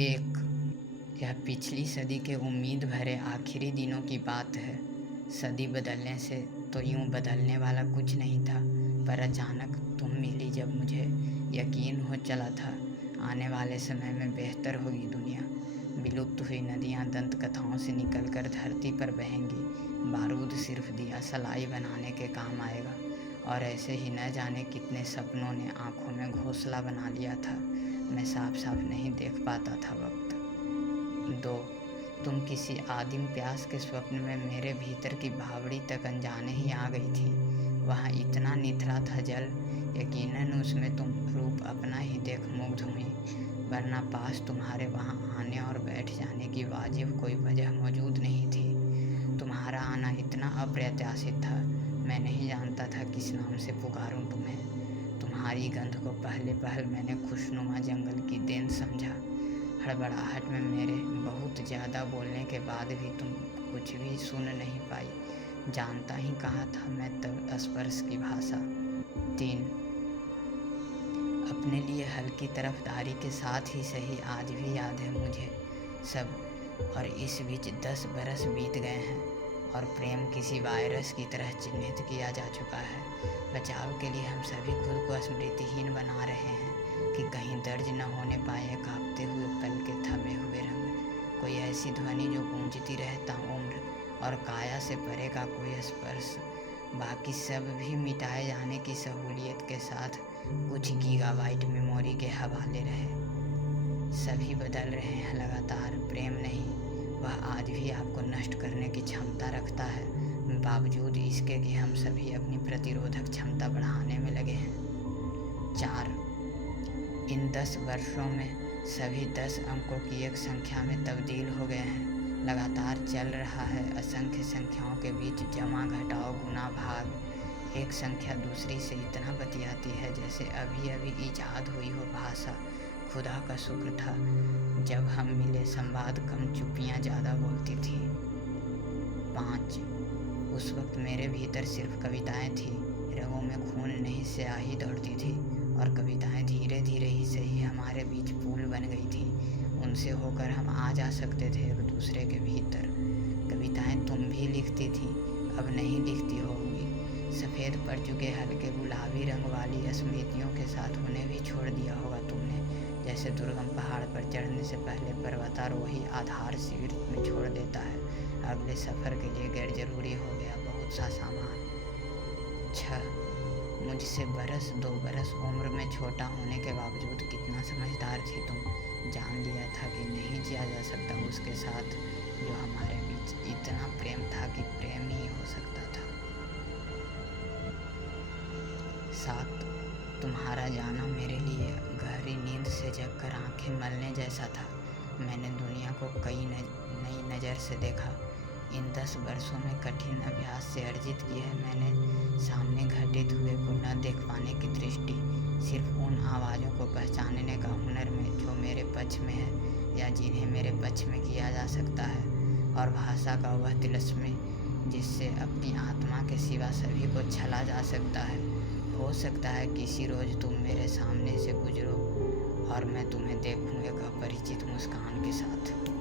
यह पिछली सदी के उम्मीद भरे आखिरी दिनों की बात है। सदी बदलने से तो यूँ बदलने वाला कुछ नहीं था, पर अचानक तुम मिली जब मुझे यकीन हो चला था आने वाले समय में बेहतर होगी दुनिया। विलुप्त हुई नदियाँ दंत कथाओं से निकलकर धरती पर बहेंगी। बारूद सिर्फ दिया सलाई बनाने के काम आएगा। और ऐसे ही न जाने कितने सपनों ने आँखों में घोंसला बना लिया था। मैं साफ साफ नहीं देख पाता था वक्त। 2 तुम किसी आदिम प्यास के स्वप्न में मेरे भीतर की भावड़ी तक अनजाने ही आ गई थी। वहाँ इतना निथरा था जल, यकीनन उसमें तुम रूप अपना ही देख मुग्ध हुई, वरना पास तुम्हारे वहाँ आने और बैठ जाने की वाजिब कोई वजह मौजूद नहीं थी। तुम्हारा आना इतना अप्रत्याशित था, मैं नहीं जानता था किस नाम से पुकारूं तुम्हें। तुम्हारी गंध को पहले पहल मैंने खुशनुमा जंगल की देन समझा। हड़बड़ाहट में मेरे बहुत ज़्यादा बोलने के बाद भी तुम कुछ भी सुन नहीं पाई। जानता ही कहाँ था मैं तब स्पर्श की भाषा। 3 अपने लिए हल्की तरफदारी के साथ ही सही आज भी याद है मुझे सब। और इस बीच 10 बरस बीत गए हैं और प्रेम किसी वायरस की तरह चिन्हित किया जा चुका है। बचाव के लिए हम सभी खुद को स्मृतिहीन बना रहे हैं कि कहीं दर्ज न होने पाए कांपते हुए पल के थमे हुए रंग। कोई ऐसी ध्वनि जो गूंजती रहे ताउम्र और काया से परे का कोई स्पर्श। बाकी सब भी मिटाए जाने की सहूलियत के साथ कुछ गीगाबाइट मेमोरी के हवाले रहे। सभी बदल रहे हैं लगातार, प्रेम नहीं। वह आज भी आपको नष्ट करने की क्षमता रखता है, बावजूद इसके कि हम सभी अपनी प्रतिरोधक क्षमता बढ़ाने में लगे हैं। 4 इन 10 वर्षों में सभी 10 अंकों की एक संख्या में तब्दील हो गए हैं। लगातार चल रहा है असंख्य संख्याओं के बीच जमा घटाओ गुना भाग। एक संख्या दूसरी से इतना बतियाती है जैसे अभी अभी ईजाद हुई हो भाषा। खुदा का शुक्र था जब हम मिले, संवाद कम चुप्पियाँ ज़्यादा बोलती थी। 5 उस वक्त मेरे भीतर सिर्फ कविताएं थी, रगों में खून नहीं स्याही दौड़ती थी। और कविताएं धीरे धीरे ही सही हमारे बीच पुल बन गई थी। उनसे होकर हम आ जा सकते थे एक दूसरे के भीतर। कविताएं तुम भी लिखती थी, अब नहीं लिखती होगी। सफ़ेद पड़ चुके हल्के गुलाबी रंग वाली स्मृतियों के साथ उन्हें भी छोड़ दिया होगा तुमने, जैसे दुर्गम पहाड़ पर चढ़ने से पहले पर्वतारोही आधार शिविर में छोड़ देता है। अगले सफ़र के लिए गैर जरूरी हो गया बहुत सा सामान। 6 मुझसे 2 बरस उम्र में छोटा होने के बावजूद कितना समझदार थी तुम। जान लिया था कि नहीं जिया जा सकता उसके साथ जो हमारे बीच इतना प्रेम था कि प्रेम ही हो सकता था। 7 तुम्हारा जाना मेरे लिए गहरी नींद से जगकर आंखें मलने जैसा था। मैंने दुनिया को कई नई नज़र से देखा। इन 10 वर्षों में कठिन अभ्यास से अर्जित की है मैंने सामने घटित हुए को न देख पाने की दृष्टि, सिर्फ उन आवाज़ों को पहचानने का हुनर में जो मेरे पक्ष में है या जिन्हें मेरे पक्ष में किया जा सकता है, और भाषा का वह तिलस्मी जिससे अपनी आत्मा के सिवा सभी को छला जा सकता है। हो सकता है किसी रोज़ तुम मेरे सामने से गुजरो और मैं तुम्हें देखूं एक अपरिचित मुस्कान के साथ।